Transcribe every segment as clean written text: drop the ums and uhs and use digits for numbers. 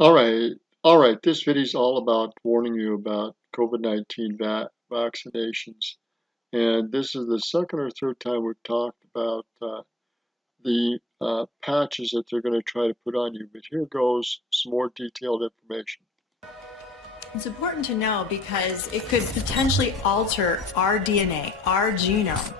All right, all right. This video is all about warning you about COVID-19 vaccinations. And this is the second or third time we've talked about the patches that they're going to try to put on you. But here goes some more detailed information. It's important to know because it could potentially alter our DNA, our genome.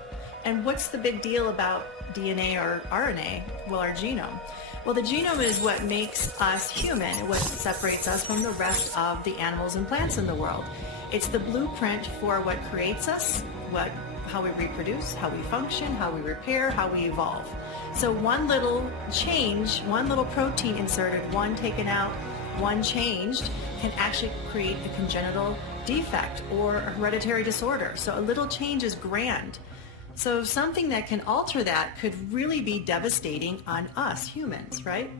And what's the big deal about DNA or RNA? Well, our genome. Well, the genome is what makes us human, what separates us from the rest of the animals and plants in the world. It's the blueprint for what creates us, how we reproduce, how we function, how we repair, how we evolve. So one little change, one little protein inserted, one taken out, one changed, can actually create a congenital defect or a hereditary disorder. So a little change is grand. So something that can alter that could really be devastating on us humans, right?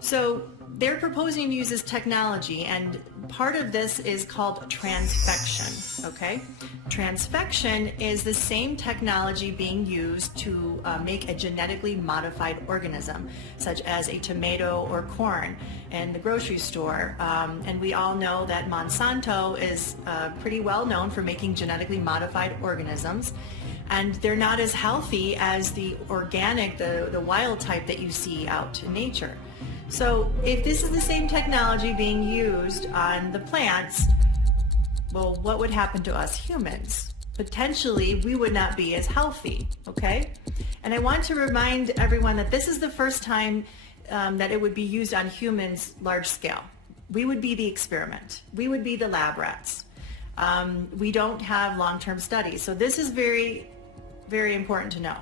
So they're proposing to use this technology, and part of this is called transfection, okay? Transfection is the same technology being used to make a genetically modified organism, such as a tomato or corn in the grocery store. And we all know that Monsanto is pretty well known for making genetically modified organisms. And they're not as healthy as the organic, the wild type that you see out in nature. So if this is the same technology being used on the plants, well, what would happen to us humans? Potentially, we would not be as healthy, okay? And I want to remind everyone that this is the first time that it would be used on humans large scale. We would be the experiment. We would be the lab rats. We don't have long-term studies. So this is very, very important to know.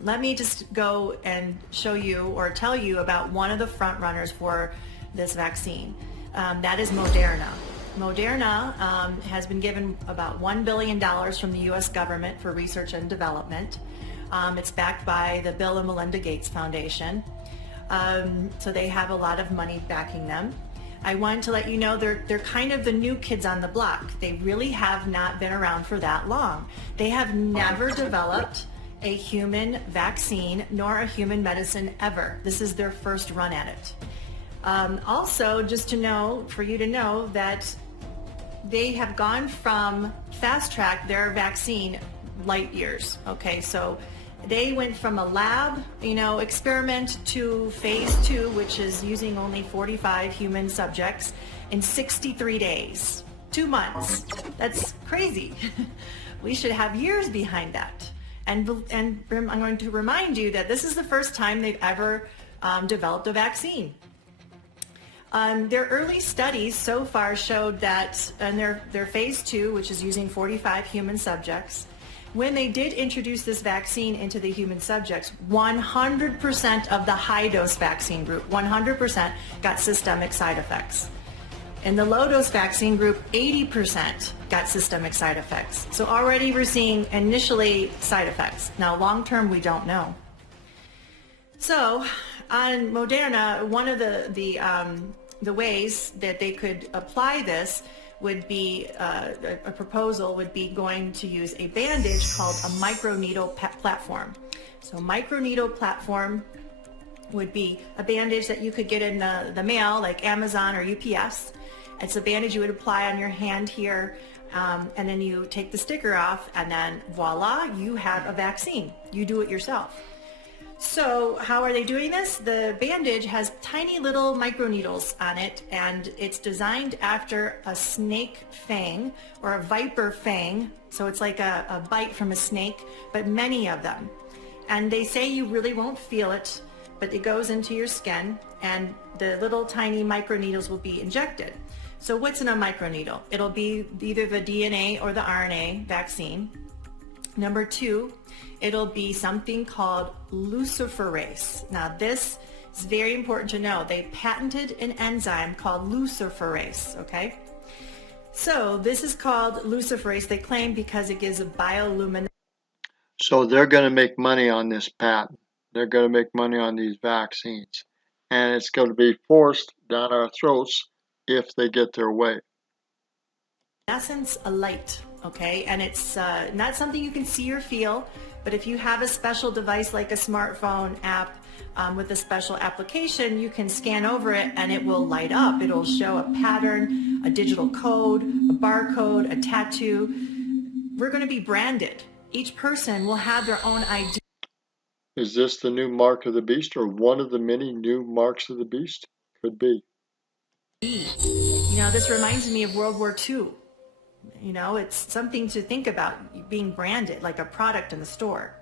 Let me just go and show you or tell you about one of the front runners for this vaccine. That is Moderna. Moderna has been given about $1 billion from the US government for research and development. It's backed by the Bill and Melinda Gates Foundation. So they have a lot of money backing them. I want to let you know they're kind of the new kids on the block. They really have not been around for that long. They have never developed a human vaccine nor a human medicine ever. This is their first run at it. Also, just to know, for you to know that they have gone from fast track their vaccine light years. Okay, so they went from a lab, experiment to phase 2, which is using only 45 human subjects in 63 days, 2 months. That's crazy. We should have years behind that. And I'm going to remind you that this is the first time they've ever developed a vaccine. Their early studies so far showed that in their phase 2, which is using 45 human subjects, when they did introduce this vaccine into the human subjects, 100% of the high-dose vaccine group, 100% got systemic side effects. In the low-dose vaccine group, 80% got systemic side effects. So already we're seeing initially side effects. Now long-term, we don't know. So on Moderna, one of the ways that they could apply this would be, a proposal would be going to use a bandage called a microneedle platform. So microneedle platform would be a bandage that you could get in the mail, like Amazon or UPS. It's a bandage you would apply on your hand here, and then you take the sticker off, and then voila, you have a vaccine. You do it yourself. So how are they doing this? The bandage has tiny little microneedles on it, and it's designed after a snake fang or a viper fang. So it's like a bite from a snake, but many of them. And they say you really won't feel it, but it goes into your skin, and the little tiny microneedles will be injected. So what's in a microneedle? It'll be either the DNA or the RNA vaccine. Number 2, it'll be something called luciferase. Now this is very important to know. They patented an enzyme called luciferase, okay? So this is called luciferase, they claim, because it gives a bioluminescent. So they're going to make money on this patent. They're going to make money on these vaccines. And it's going to be forced down our throats if they get their way. A light, okay? And it's not something you can see or feel, But if you have a special device like a smartphone app with a special application, you can scan over it and it will light up. It'll show a pattern, a digital code, a barcode, a tattoo. We're going to be branded. Each person will have their own ID. Is this the new mark of the beast, or one of the many new marks of the beast? Could be. You know, this reminds me of World War II. You know, it's something to think about, being branded like a product in the store.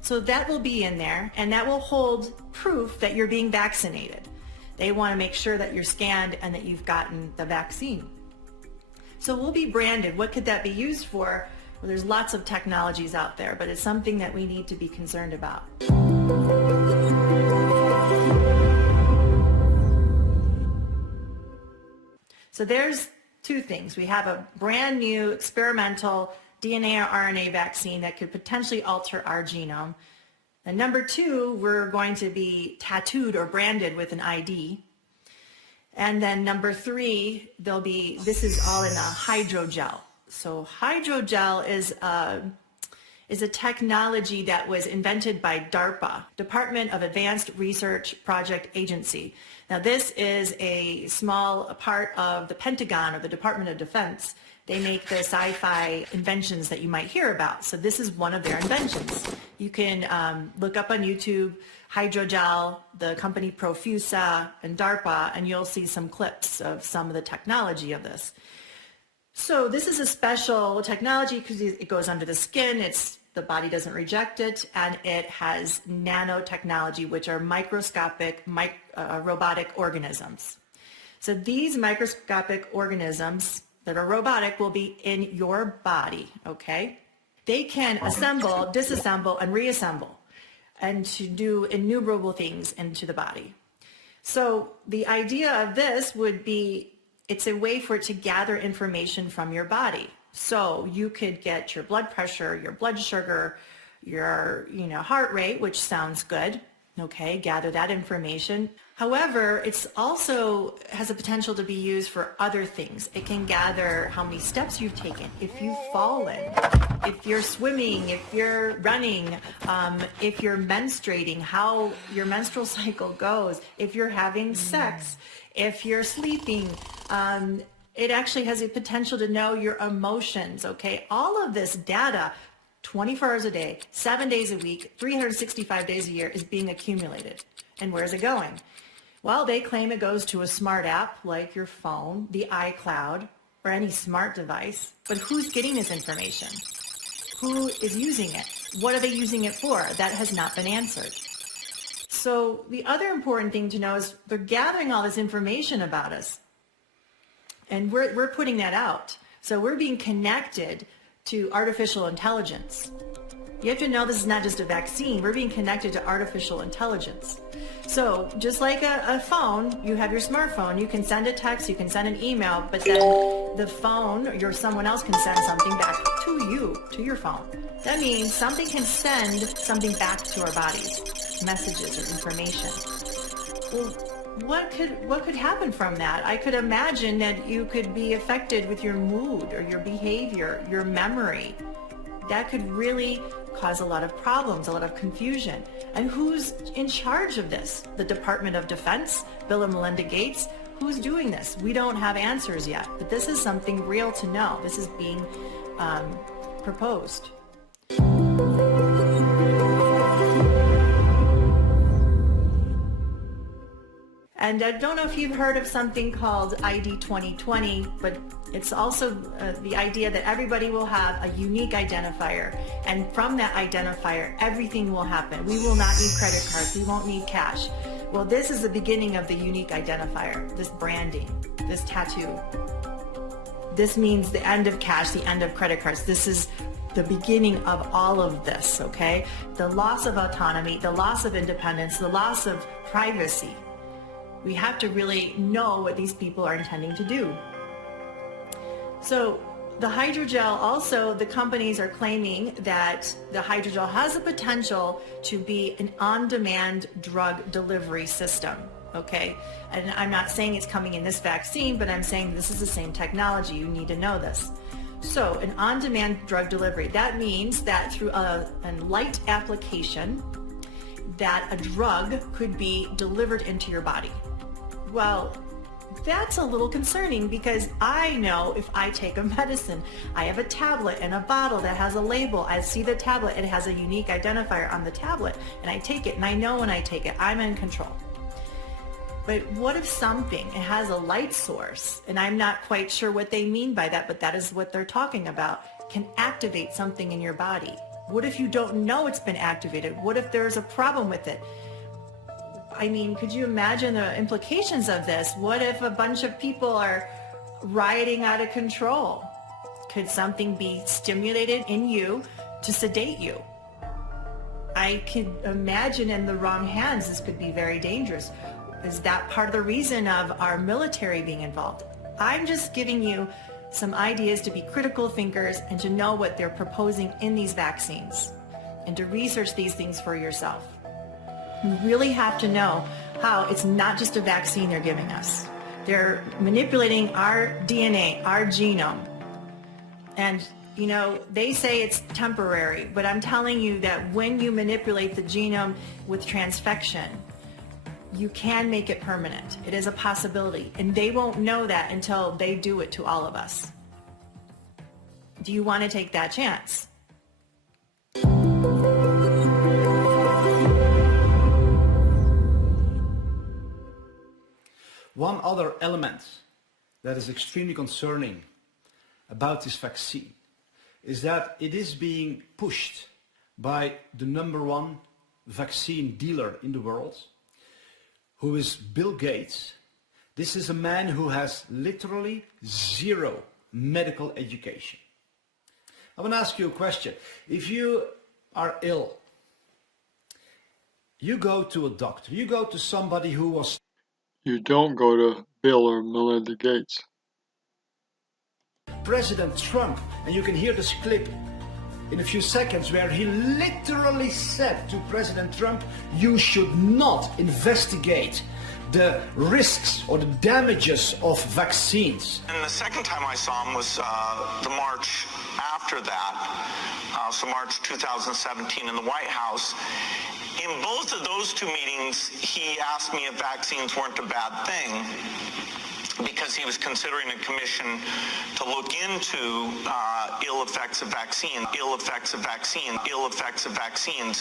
So that will be in there, and that will hold proof that you're being vaccinated. They want to make sure that you're scanned and that you've gotten the vaccine. So we'll be branded. What could that be used for? Well, there's lots of technologies out there, but it's something that we need to be concerned about. So there's two things. We have a brand new experimental DNA or RNA vaccine that could potentially alter our genome. And number two, we're going to be tattooed or branded with an ID. And then number three, this is all in a hydrogel. So hydrogel is a technology that was invented by DARPA, Department of Advanced Research Project Agency. Now this is a small part of the Pentagon or the Department of Defense. They make the sci-fi inventions that you might hear about. So this is one of their inventions. You can look up on YouTube, hydrogel, the company Profusa, and DARPA, and you'll see some clips of some of the technology of this. So this is a special technology because it goes under the skin. The body doesn't reject it, and it has nanotechnology, which are microscopic robotic organisms. So these microscopic organisms that are robotic will be in your body, okay? They can assemble, disassemble, and reassemble, and to do innumerable things into the body. So the idea of this would be, it's a way for it to gather information from your body. So you could get your blood pressure, your blood sugar, your heart rate, which sounds good, okay, gather that information. However, it's also has a potential to be used for other things. It can gather how many steps you've taken, if you've fallen, if you're swimming, if you're running, if you're menstruating, how your menstrual cycle goes, if you're having sex, if you're sleeping. It actually has a potential to know your emotions, okay? All of this data, 24 hours a day, 7 days a week, 365 days a year is being accumulated. And where's it going? Well, they claim it goes to a smart app like your phone, the iCloud, or any smart device. But who's getting this information? Who is using it? What are they using it for? That has not been answered. So the other important thing to know is they're gathering all this information about us. And we're putting that out. So we're being connected to artificial intelligence. You have to know this is not just a vaccine. We're being connected to artificial intelligence. So just like a phone, you have your smartphone, you can send a text, you can send an email, but then the phone or someone else can send something back to you, to your phone. That means something can send something back to our bodies, messages or information. Well, what could happen from that? I could imagine that you could be affected with your mood or your behavior, your memory. That could really cause a lot of problems, a lot of confusion. And who's in charge of this? The Department of Defense, Bill and Melinda Gates? Who's doing this? We don't have answers yet, but this is something real to know. This is being proposed. And I don't know if you've heard of something called ID 2020, but it's also the idea that everybody will have a unique identifier. And from that identifier, everything will happen. We will not need credit cards. We won't need cash. Well, this is the beginning of the unique identifier, this branding, this tattoo. This means the end of cash, the end of credit cards. This is the beginning of all of this, okay? The loss of autonomy, the loss of independence, the loss of privacy. We have to really know what these people are intending to do. So the hydrogel also, the companies are claiming that the hydrogel has the potential to be an on-demand drug delivery system, okay? And I'm not saying it's coming in this vaccine, but I'm saying this is the same technology. You need to know this. So an on-demand drug delivery, that means that through a light application, that a drug could be delivered into your body. Well, that's a little concerning because I know if I take a medicine, I have a tablet and a bottle that has a label. I see the tablet, it has a unique identifier on the tablet, and I take it, and I know when I take it, I'm in control. But what if something, it has a light source, and I'm not quite sure what they mean by that, but that is what they're talking about, can activate something in your body? What if you don't know it's been activated? What if there's a problem with it? I mean, could you imagine the implications of this? What if a bunch of people are rioting out of control? Could something be stimulated in you to sedate you? I could imagine in the wrong hands, this could be very dangerous. Is that part of the reason of our military being involved? I'm just giving you some ideas to be critical thinkers and to know what they're proposing in these vaccines and to research these things for yourself. You really have to know how it's not just a vaccine they're giving us. They're manipulating our DNA, our genome. And, you know, they say it's temporary, but I'm telling you that when you manipulate the genome with transfection, you can make it permanent. It is a possibility. And they won't know that until they do it to all of us. Do you want to take that chance? One other element that is extremely concerning about this vaccine is that it is being pushed by the #1 vaccine dealer in the world, who is Bill Gates. This is a man who has literally zero medical education. I want to ask you a question. If you are ill, you go to a doctor, you go to somebody who was... You don't go to Bill or Melinda Gates. President Trump, and you can hear this clip in a few seconds where he literally said to President Trump, you should not investigate the risks or the damages of vaccines. And the second time I saw him was the March after that, so March 2017 in the White House. In both of those two meetings, he asked me if vaccines weren't a bad thing, because he was considering a commission to look into ill effects of vaccines,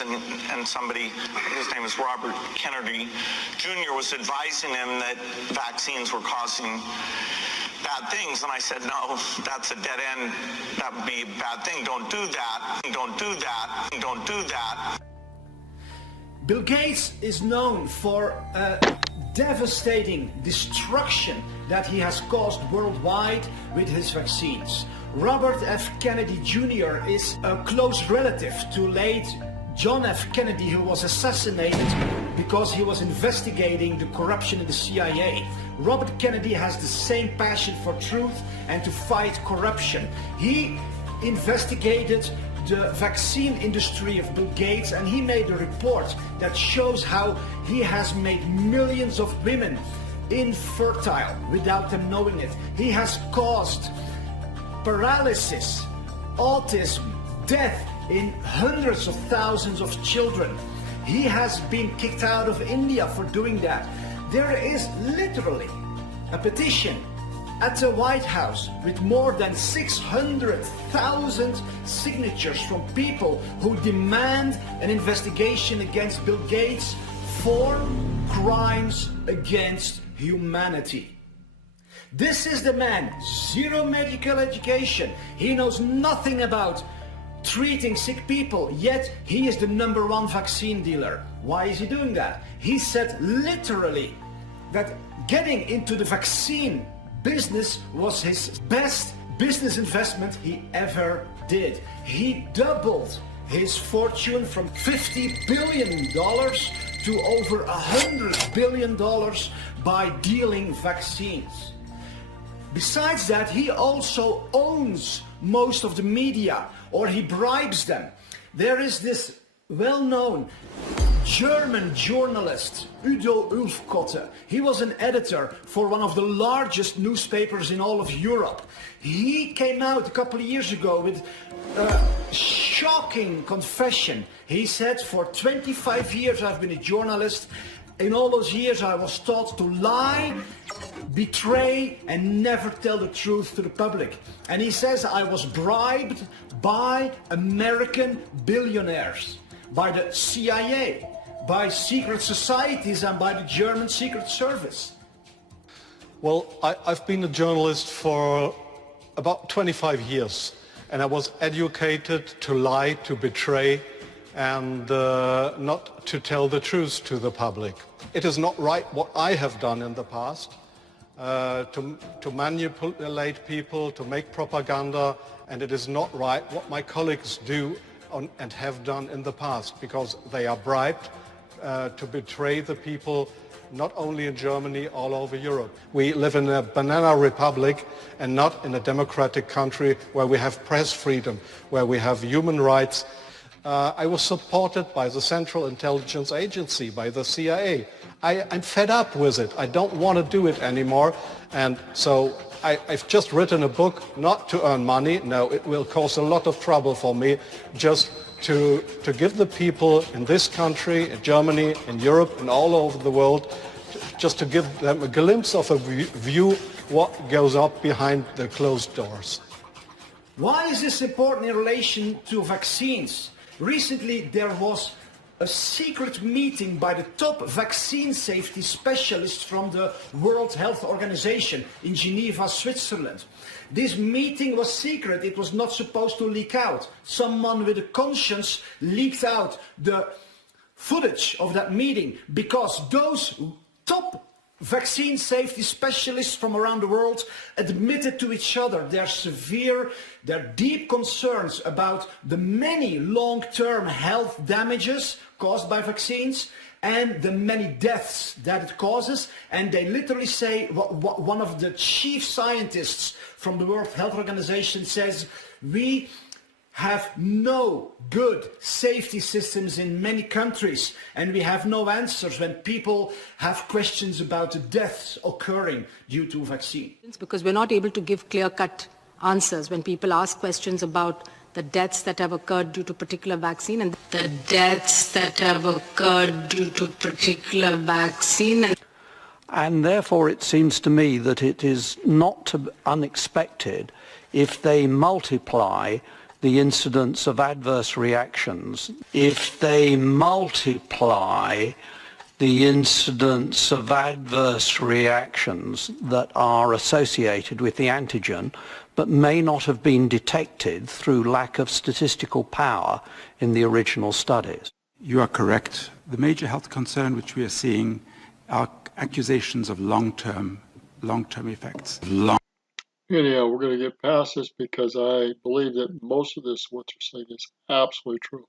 and somebody, his name is Robert Kennedy Jr., was advising him that vaccines were causing bad things. And I said, no, that's a dead end. That would be a bad thing. Don't do that. Don't do that. Don't do that. Bill Gates is known for devastating destruction that he has caused worldwide with his vaccines. Robert F. Kennedy Jr. is a close relative to late John F. Kennedy, who was assassinated because he was investigating the corruption in the CIA. Robert Kennedy has the same passion for truth and to fight corruption. He investigated the vaccine industry of Bill Gates, and he made a report that shows how he has made millions of women infertile without them knowing it. He has caused paralysis, autism, death in hundreds of thousands of children. He has been kicked out of India for doing that. There is literally a petition at the White House with more than 600,000 signatures from people who demand an investigation against Bill Gates for crimes against humanity. This is the man, zero medical education. He knows nothing about treating sick people, yet he is the #1 vaccine dealer. Why is he doing that? He said literally that getting into the vaccine business was his best business investment he ever did. He doubled his fortune from $50 billion to over $100 billion by dealing vaccines. Besides that, he also owns most of the media, or he bribes them. There is this well-known German journalist Udo Ulfkotte. He was an editor for one of the largest newspapers in all of Europe. He came out a couple of years ago with a shocking confession. He said, for 25 years I've been a journalist. In all those years I was taught to lie, betray and never tell the truth to the public. And he says I was bribed by American billionaires, by the CIA, by secret societies and by the German Secret Service. Well, I've been a journalist for about 25 years, and I was educated to lie, to betray, and not to tell the truth to the public. It is not right what I have done in the past, to manipulate people, to make propaganda, and it is not right what my colleagues do and have done in the past, because they are bribed to betray the people, not only in Germany, all over Europe. We live in a banana republic and not in a democratic country where we have press freedom, where we have human rights. I was supported by the Central Intelligence Agency, by the CIA. I'm fed up with it. I don't want to do it anymore. And so I've just written a book not to earn money. No, it will cause a lot of trouble for me, just to give the people in this country, in Germany, in Europe, and all over the world, just to give them a glimpse of a view what goes up behind the closed doors. Why is this important in relation to vaccines? Recently there was a secret meeting by the top vaccine safety specialists from the World Health Organization in Geneva, Switzerland. This meeting was secret. It was not supposed to leak out. Someone with a conscience leaked out the footage of that meeting because those top vaccine safety specialists from around the world admitted to each other their deep concerns about the many long-term health damages caused by vaccines and the many deaths that it causes. And they literally say, one of the chief scientists from the World Health Organization says, we have no good safety systems in many countries, and we have no answers when people have questions about the deaths occurring due to vaccine. Because we're not able to give clear-cut answers when people ask questions about the deaths that have occurred due to particular vaccine and the deaths that have occurred due to particular vaccine. And therefore it seems to me that it is not unexpected if they multiply the incidence of adverse reactions, if they multiply the incidence of adverse reactions that are associated with the antigen but may not have been detected through lack of statistical power in the original studies. You are correct. The major health concern which we are seeing are accusations of long-term effects. Anyhow, we're going to get past this because I believe that most of this, what you're saying, is absolutely true.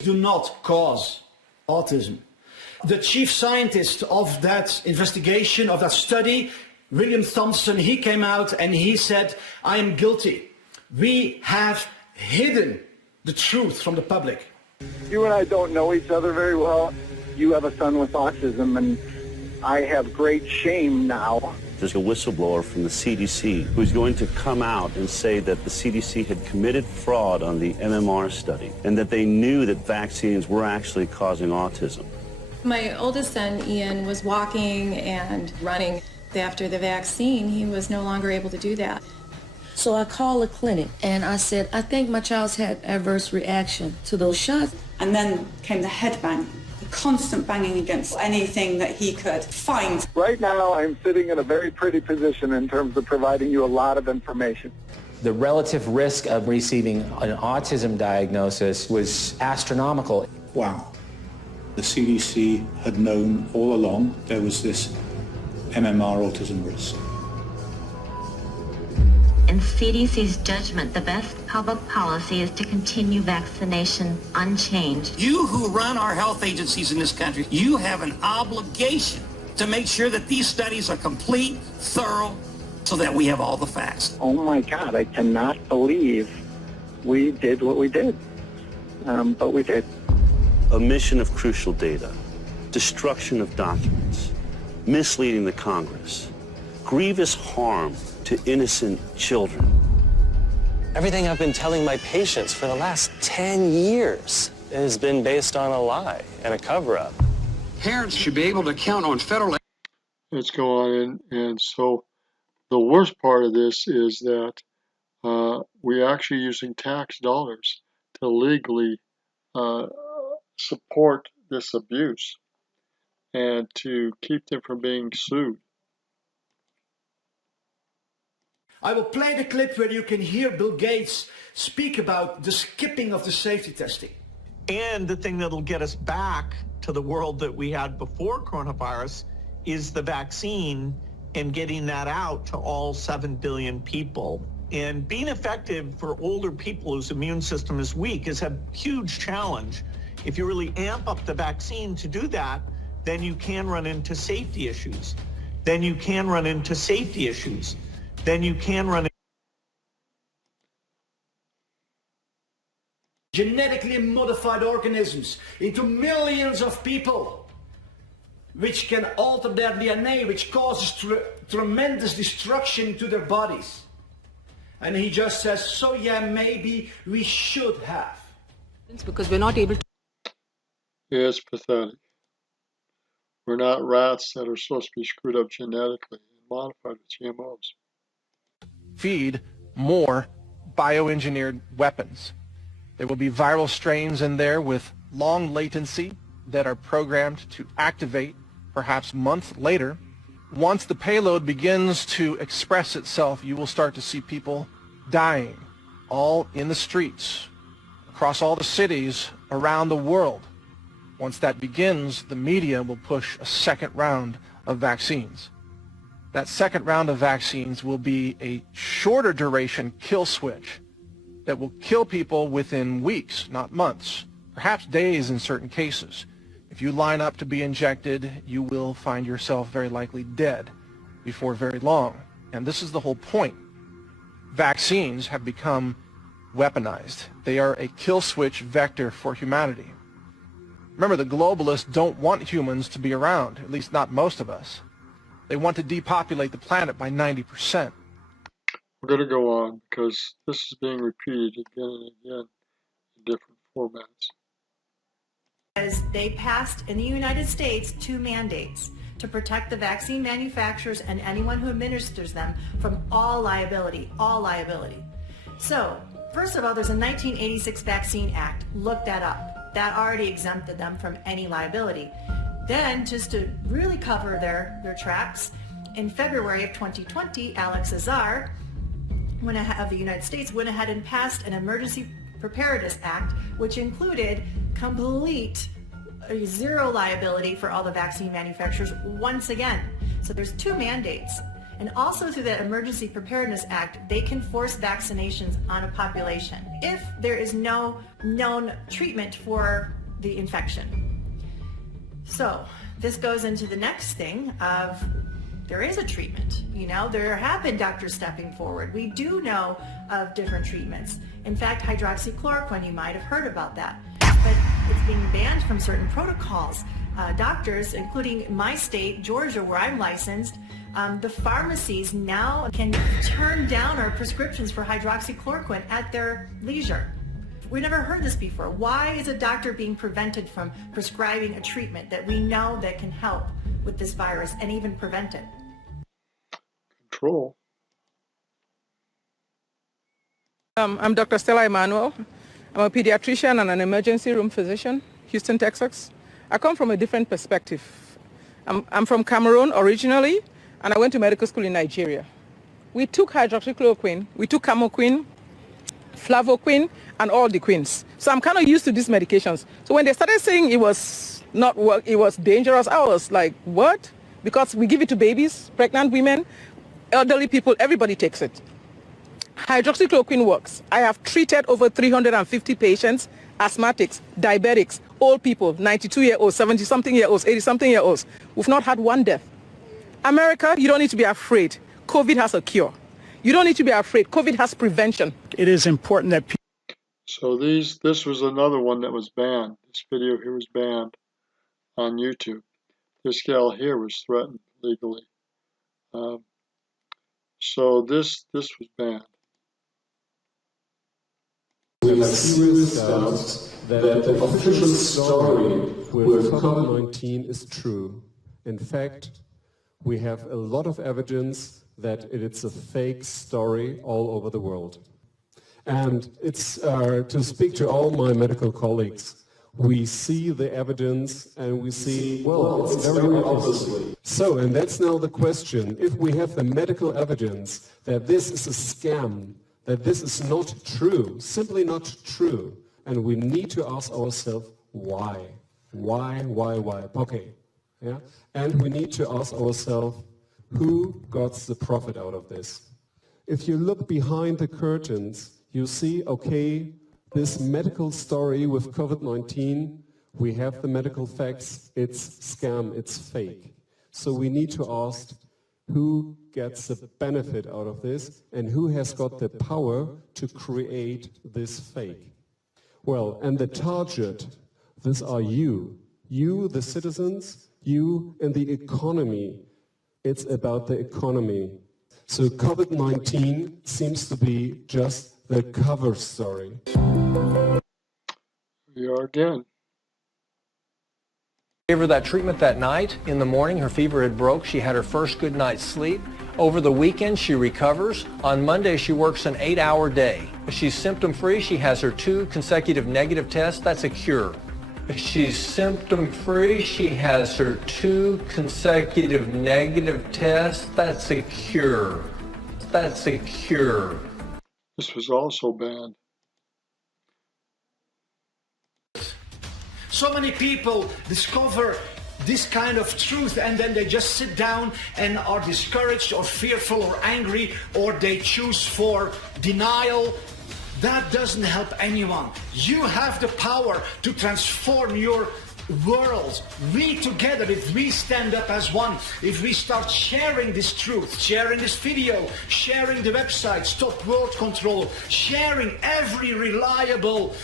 Do not cause autism. The chief scientist of that investigation, of that study, William Thompson, he came out and he said, I am guilty. We have hidden the truth from the public. You and I don't know each other very well. You have a son with autism, and I have great shame now. There's a whistleblower from the CDC who's going to come out and say that the CDC had committed fraud on the MMR study and that they knew that vaccines were actually causing autism. My oldest son, Ian, was walking and running. After the vaccine, he was no longer able to do that. So I called the clinic and I said, I think my child's had adverse reaction to those shots. And then came the head bang, the constant banging against anything that he could find. Right now, I'm sitting in a very pretty position in terms of providing you a lot of information. The relative risk of receiving an autism diagnosis was astronomical. Wow. The CDC had known all along there was this MMR autism risk. In CDC's judgment, the best public policy is to continue vaccination unchanged. You who run our health agencies in this country, you have an obligation to make sure that these studies are complete, thorough, so that we have all the facts. Oh my God, I cannot believe we did what we did. But we did. Omission of crucial data, destruction of documents, misleading the Congress, grievous harm to innocent children. Everything I've been telling my patients for the last 10 years has been based on a lie and a cover-up. Parents should be able to count on federal... Let's go on. And so the worst part of this is that we're actually using tax dollars to legally support this abuse and to keep them from being sued. I will play the clip where you can hear Bill Gates speak about the skipping of the safety testing. And the thing that'll get us back to the world that we had before coronavirus is the vaccine and getting that out to all 7 billion people. And being effective for older people whose immune system is weak is a huge challenge. If you really amp up the vaccine to do that, then you can run into safety issues. Then you can run into safety issues. Then you can run into genetically modified organisms into millions of people, which can alter their DNA, which causes tremendous destruction to their bodies. And he just says, so yeah, maybe we should have. Because we're not able to. It's pathetic. We're not rats that are supposed to be screwed up genetically and modified with GMOs. Feed more bioengineered weapons. There will be viral strains in there with long latency that are programmed to activate perhaps months later. Once the payload begins to express itself, you will start to see people dying all in the streets, across all the cities around the world. Once that begins, the media will push a second round of vaccines. That second round of vaccines will be a shorter duration kill switch that will kill people within weeks, not months, perhaps days in certain cases. If you line up to be injected, you will find yourself very likely dead before very long. And this is the whole point. Vaccines have become weaponized. They are a kill switch vector for humanity. Remember, the globalists don't want humans to be around, at least not most of us. They want to depopulate the planet by 90%. We're going to go on because this is being repeated again and again in different formats. Because they passed in the United States 2 mandates to protect the vaccine manufacturers and anyone who administers them from all liability, So, first of all, there's a 1986 Vaccine Act. Look that up. That already exempted them from any liability. Then, just to really cover their tracks, in February of 2020, Alex Azar of the United States went ahead and passed an Emergency Preparedness Act, which included complete zero liability for all the vaccine manufacturers once again. So there's 2 mandates. And also through that Emergency Preparedness Act, they can force vaccinations on a population if there is no known treatment for the infection. So this goes into the next thing of there is a treatment. There have been doctors stepping forward. We do know of different treatments. In fact, hydroxychloroquine, you might have heard about that. But it's being banned from certain protocols. Doctors, including my state, Georgia, where I'm licensed, the pharmacies now can turn down our prescriptions for hydroxychloroquine at their leisure. We never heard this before. Why is a doctor being prevented from prescribing a treatment that we know that can help with this virus and even prevent it? Control. I'm Dr. Stella Emanuel. I'm a pediatrician and an emergency room physician, Houston, Texas. I come from a different perspective. I'm from Cameroon originally, and I went to medical school in Nigeria. We took hydroxychloroquine, we took camoquine, flavoquine, and all the quins. So I'm kind of used to these medications. So when they started saying it was dangerous, I was like, what? Because we give it to babies, pregnant women, elderly people, everybody takes it. Hydroxychloroquine works. I have treated over 350 patients, asthmatics, diabetics, old people, 92-year-olds, 70-something-year-olds, 80-something-year-olds. We've not had one death. America, you don't need to be afraid. COVID has a cure. You don't need to be afraid. COVID has prevention. It is important that people. So this was another one that was banned. This video here was banned on YouTube. This gal here was threatened legally. So this was banned. We have serious doubts that the official story with COVID-19 is true. In fact, we have a lot of evidence that it's a fake story all over the world. And it's to speak to all my medical colleagues, we see the evidence and we see, well, it's very obviously. So, and that's now the question. If we have the medical evidence that this is a scam, that this is not true, simply not true, and we need to ask ourselves, why? Why? Okay. Yeah? And we need to ask ourselves, who got the profit out of this? If you look behind the curtains, you see, okay, this medical story with COVID-19, we have the medical facts, it's scam, it's fake. So we need to ask, who gets the benefit out of this and who has got the power to create this fake? Well, and the target, these are you, the citizens, you and the economy. It's about the economy. So COVID-19 seems to be just the cover story. We are again. Gave her that treatment that night. In the morning, her fever had broke. She had her first good night's sleep. Over the weekend, she recovers. On Monday, she works an 8-hour day. She's symptom-free. She has her 2 consecutive negative tests. That's a cure. She's symptom-free. She has her 2 consecutive negative tests. That's a cure. That's a cure. This was also banned. So many people discover this kind of truth and then they just sit down and are discouraged or fearful or angry, or they choose for denial. That doesn't help anyone. You have the power to transform your world. We together, if we stand up as one, if we start sharing this truth, sharing this video, sharing the website, Stop World Control, sharing every reliable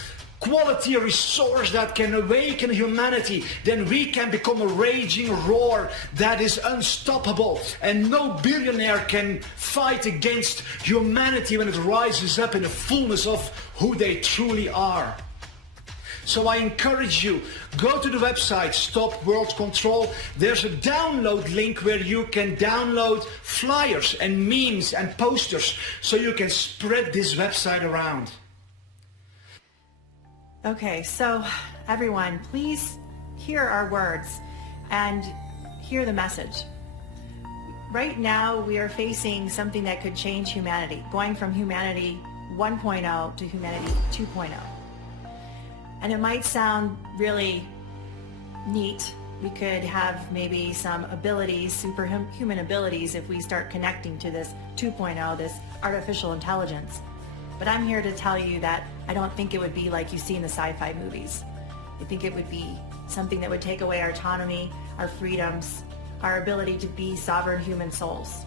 quality resource that can awaken humanity, then we can become a raging roar that is unstoppable, and no billionaire can fight against humanity when it rises up in the fullness of who they truly are. So I encourage you, go to the website Stop World Control. There's a download link where you can download flyers and memes and posters so you can spread this website around. Okay, so everyone, please hear our words and hear the message. Right now, we are facing something that could change humanity, going from humanity 1.0 to humanity 2.0. And it might sound really neat. We could have maybe some abilities, superhuman abilities, if we start connecting to this 2.0, this artificial intelligence. But I'm here to tell you that I don't think it would be like you see in the sci-fi movies. I think it would be something that would take away our autonomy, our freedoms, our ability to be sovereign human souls.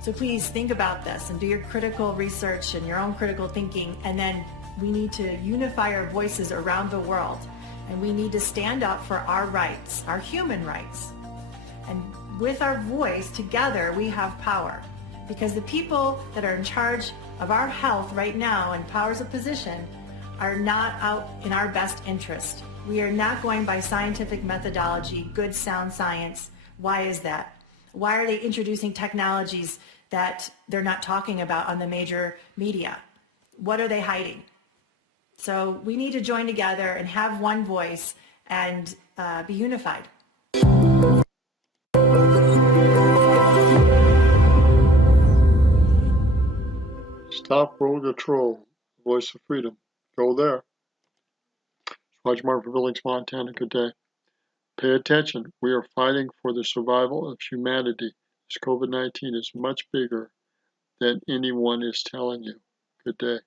So please think about this and do your critical research and your own critical thinking, and then we need to unify our voices around the world, and we need to stand up for our rights, our human rights. And with our voice together, we have power, because the people that are in charge of our health right now and powers of position are not out in our best interest. We are not going by scientific methodology, good sound science. Why is that? Why are they introducing technologies that they're not talking about on the major media? What are they hiding? So we need to join together and have one voice and be unified. Stop World Control, Voice of Freedom. Go there. Roger Martin from Billings, Montana. Good day. Pay attention. We are fighting for the survival of humanity. This COVID-19 is much bigger than anyone is telling you. Good day.